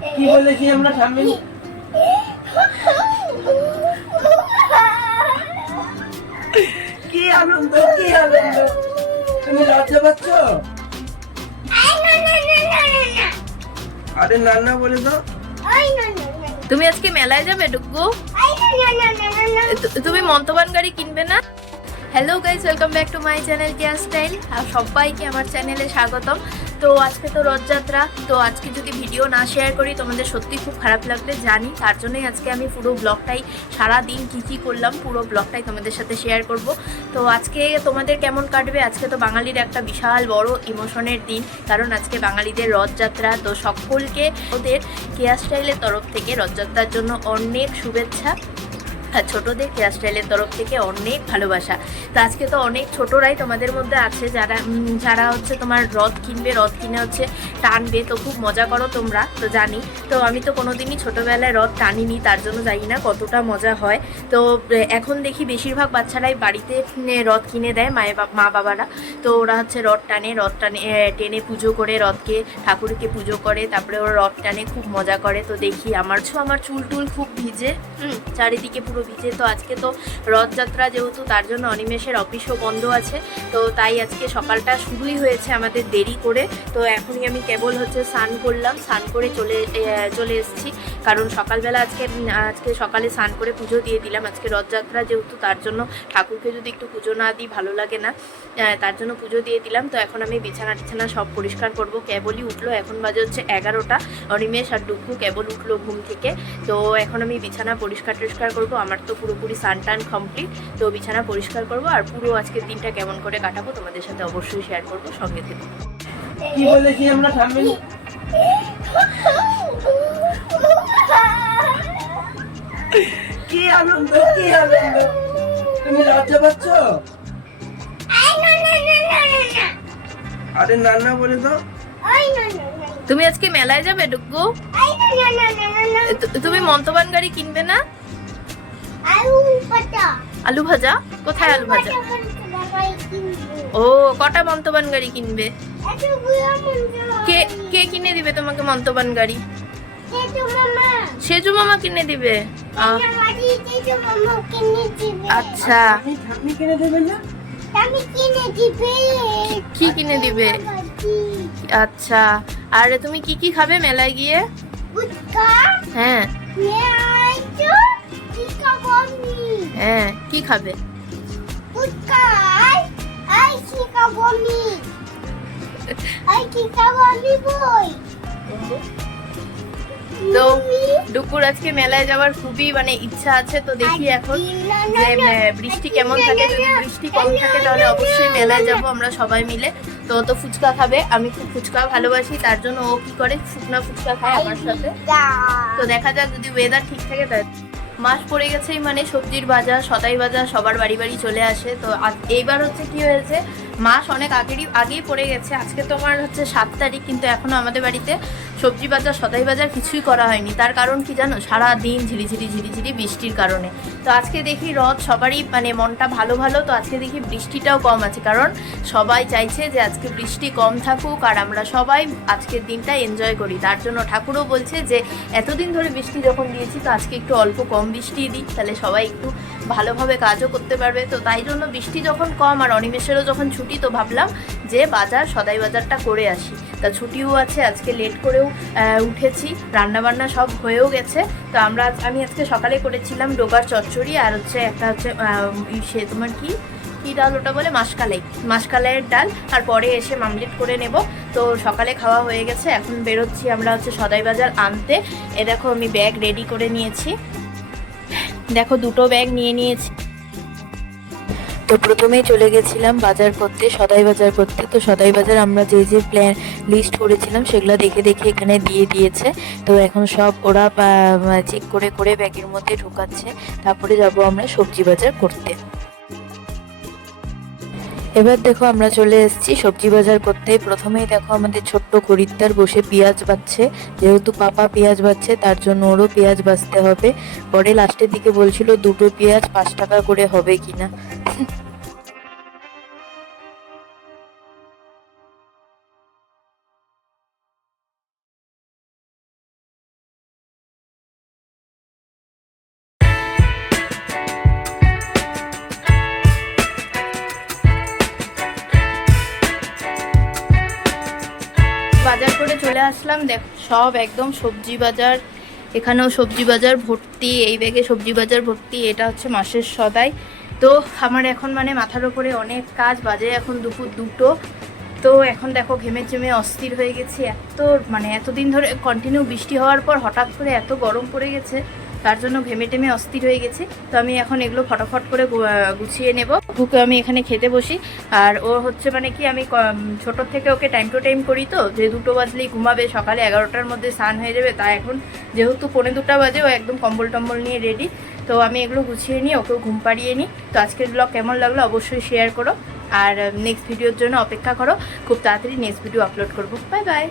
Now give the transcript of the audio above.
কি বলেছি আমরা কি আনন্দ কি আনন্দ? তুমি লজ্জা পাচ্ছ? আরে বলে তো তুমি আজকে মেলায় যাবে ডুকু তুমি মন্তবান গাড়ি কিনবে না? Hello guys welcome back to my channel care style আর সবাইকে আমার চ্যানেলে স্বাগতম। তো আজকে তো রথযাত্রা, তো আজকে যদি ভিডিও না শেয়ার করি, তোমাদের সত্যি খুব খারাপ লাগবে জানি। তার জন্যই আজকে আমি পুরো ব্লগটাই সারা দিন কী কী করলাম, পুরো ব্লগটাই তোমাদের সাথে শেয়ার করব। তো আজকে তোমাদের কেমন কাটবে? আজকে তো বাঙালির একটা বিশাল বড় ইমোশনের দিন। কারণ আজকে বাঙালিদের রথযাত্রা, তো সকলকে ওদের কেয়ার স্টাইলের তরফ থেকে রথযাত্রার জন্য অনেক শুভেচ্ছা। আর ছোটদের কেয়ার স্টাইলের তরফ থেকে অনেক ভালোবাসা। তো আজকে তো অনেক ছোটরাই তোমাদের মধ্যে আছে যারা যারা হচ্ছে তোমার রথ কিনবে, রথ কিনে হচ্ছে টানবে, তো খুব মজা করো তোমরা, তো জানি। তো আমি তো কোনোদিনই ছোটোবেলায় রথ টানিনি, তার জন্য জানি না কতটা মজা হয়। তো এখন দেখি বেশিরভাগ বাচ্চারাই বাড়িতে রথ কিনে দেয় মায়ের মা বাবারা। তো ওরা হচ্ছে রথ টানে রথ টানে টেনে পুজো করে রথকে, ঠাকুরকে পুজো করে, তারপরে ওরা রথ টানে, খুব মজা করে। তো দেখি, আমার ছো, আমার চুল টুল খুব ভিজে চারিদিকে পুরো ভিজে তো আজকে তো রথযাত্রা যেহেতু, তার জন্য অনিমেষের অফিসও বন্ধ আছে। তো তাই আজকে সকালটা শুরুই হয়েছে আমাদের দেরি করে। তো এখনই আমি কেবল হচ্ছে স্নান করলাম। স্নান করে চলে চলে এসেছি। কারণ সকালবেলা আজকে আজকে সকালে স্নান করে পুজো দিয়ে দিলাম। আজকে রথযাত্রা যেহেতু, তার জন্য ঠাকুরকে যদি একটু পুজো না দিই, ভালো লাগে না। তার জন্য পুজো দিয়ে দিলাম। তো এখন আমি বিছানা টিছানা সব পরিষ্কার করব। কেবলই উঠল। এখন বাজে হচ্ছে এগারোটা। অনিমেষ আর ডুকু কেবল উঠল ঘুম থেকে। তো এখন আমি বিছানা পরিষ্কার টরিষ্কার করব। আমার তো পুরোপুরি স্নান টান কমপ্লিট তো বিছানা পরিষ্কার করব আর পুরো আজকের দিনটা কেমন করে কাটাবো তোমাদের সাথে অবশ্যই শেয়ার করব সঙ্গে থেকে। কি বলেছি আমরা সামনে কি আনন্দ কি আনন্দ? তুমি লজ্জা পাচ্ছ? আরে না না বলে তো তুমি আজকে মেলায় যাবে ডুগু তুমি মন্তবান গাড়ি কিনবে না? আলু ভাজা? কোথায় আলু ভাজা? ও কটা মন্তবান গাড়ি কিনবে? কে কে কিনে দিবে তোমাকে মন্তবান গাড়ি? সেজু মামা। কিনে দিবে? আচ্ছা। আপনি কিনে কিনে দিবে। কি কিনে দিবে? আচ্ছা। আর তুমি কি কি খাবে মেলায় গিয়ে? হ্যাঁ। হ্যাঁ কি খাবে? তো ডুকুর আজকে মেলায় যাওয়ার খুবই মানে ইচ্ছা আছে তো দেখি এখন যে বৃষ্টি কেমন থাকে যদি বৃষ্টি কম থাকে তাহলে অবশ্যই মেলায় যাব আমরা সবাই মিলে। তো তো ফুচকা খাবে আমি খুব ফুচকা ভালোবাসি তার জন্য ও কি করে? শুকনা ফুচকা খায় আমার সাথে। তো দেখা যাক যদি ওয়েদার ঠিক থাকে তাই মাস পড়ে গেছেই মানে সবজির বাজার, সদাই বাজার, সবার বাড়ি বাড়ি চলে আসে। তো এইবার হচ্ছে কি হয়েছে মাস অনেক আগেরই, আগেই পড়ে গেছে। আজকে তোমার হচ্ছে সাত তারিখ, কিন্তু এখনও আমাদের বাড়িতে সবজি বাজার, সদাই বাজার কিছুই করা হয়নি। তার কারণ কি জানো? সারা দিন ঝিরিঝিরি ঝিরিঝিরি বৃষ্টির কারণে। তো আজকে দেখি রথ সবারই মানে মনটা ভালো ভালো। তো আজকে দেখি বৃষ্টিটাও কম আছে, কারণ সবাই চাইছে যে আজকে বৃষ্টি কম থাকুক, আর আমরা সবাই আজকের দিনটা এনজয় করি। তার জন্য ঠাকুরও বলছে যে, এতদিন ধরে বৃষ্টি যখন দিয়েছি, তো আজকে একটু অল্প কম বৃষ্টি দিই। তাহলে সবাই একটু ভালোভাবে কাজও করতে পারবে। তো তাই জন্য বৃষ্টি যখন কম আর অনিমেষেরও যখন ছুটি, তো ভাবলাম যে বাজার, সদাই বাজারটা করে আসি। তা ছুটিও আছে, আজকে লেট করেও উঠেছি। রান্নাবান্না সব হয়েও গেছে। তো আমরা আমি আজকে সকালে করেছিলাম ডোগার চচ্চড়ি আর হচ্ছে একটা হচ্ছে সে তোমার কি? কি ডাল ওটা বলে? মাসকালাই। মাসকালাইয়ের ডাল। আর পরে এসে মামলেট করে নেব। তো সকালে খাওয়া হয়ে গেছে। এখন বেরোচ্ছি আমরা হচ্ছে সদাই বাজার আনতে। এ দেখো আমি ব্যাগ রেডি করে নিয়েছি। দেখো, দুটো ব্যাগ নিয়ে নিয়েছি। তো প্রথমেই চলে গেছিলাম বাজার করতে, সদাই বাজার করতে। তো সদাই বাজার আমরা যে যে প্ল্যান লিস্ট করেছিলাম, সেগুলো দেখে দেখে এখানে দিয়ে দিয়েছে। তো এখন সব ওরা চেক করে করে ব্যাগের মধ্যে ঢোকাচ্ছে। তারপরে যাব আমরা সবজি বাজার করতে। এবার দেখো আমরা চলে এসেছি সবজি বাজার করতে। প্রথমেই দেখো আমাদের ছোট্ট খরিদ্দার বসে পেঁয়াজ বাচ্ছে যেহেতু পাপা পেঁয়াজ বাচ্ছে তার জন্য ওরও পেঁয়াজ বাঁচতে হবে। পরে লাস্টের দিকে বলছিল, দুটো পেঁয়াজ পাঁচ টাকা করে হবে কিনা? আসলাম। দেখ, সব একদম সবজি বাজার, এখানেও সবজি বাজার ভর্তি, এই ব্যাগে সবজি বাজার ভর্তি, এটা হচ্ছে মাসের সদাই। তো আমার এখন মানে মাথার ওপরে অনেক কাজ, বাজে এখন দুপুর দুটো। তো এখন দেখো, ঘেমে চেমে অস্থির হয়ে গেছি। এত মানে এতদিন ধরে কন্টিনিউ বৃষ্টি হওয়ার পর হঠাৎ করে এত গরম পড়ে গেছে। তার জন্য ঘেমে টেমে অস্থির হয়ে গেছি। তো আমি এখন এগুলো ফটাফট করে গুছিয়ে নেব। বুকে আমি এখানে খেতে বসি। আর ও হচ্ছে মানে কি, আমি ছোটোর থেকে ওকে টাইম টু টাইম করি তো, যে দুটো বাজলেই ঘুমাবে, সকালে এগারোটার মধ্যে স্নান হয়ে যাবে, তা এখন যেহেতু পৌনে দুটা বাজে, ও একদম কম্বল টম্বল নিয়ে রেডি তো আমি এগুলো গুছিয়ে নিই ওকেও ঘুম পাড়িয়ে নিই। তো আজকের ব্লগ কেমন লাগল অবশ্যই শেয়ার করো। আর নেক্সট ভিডিওর জন্য অপেক্ষা করো। খুব তাড়াতাড়ি নেক্সট ভিডিও আপলোড করব। Bye bye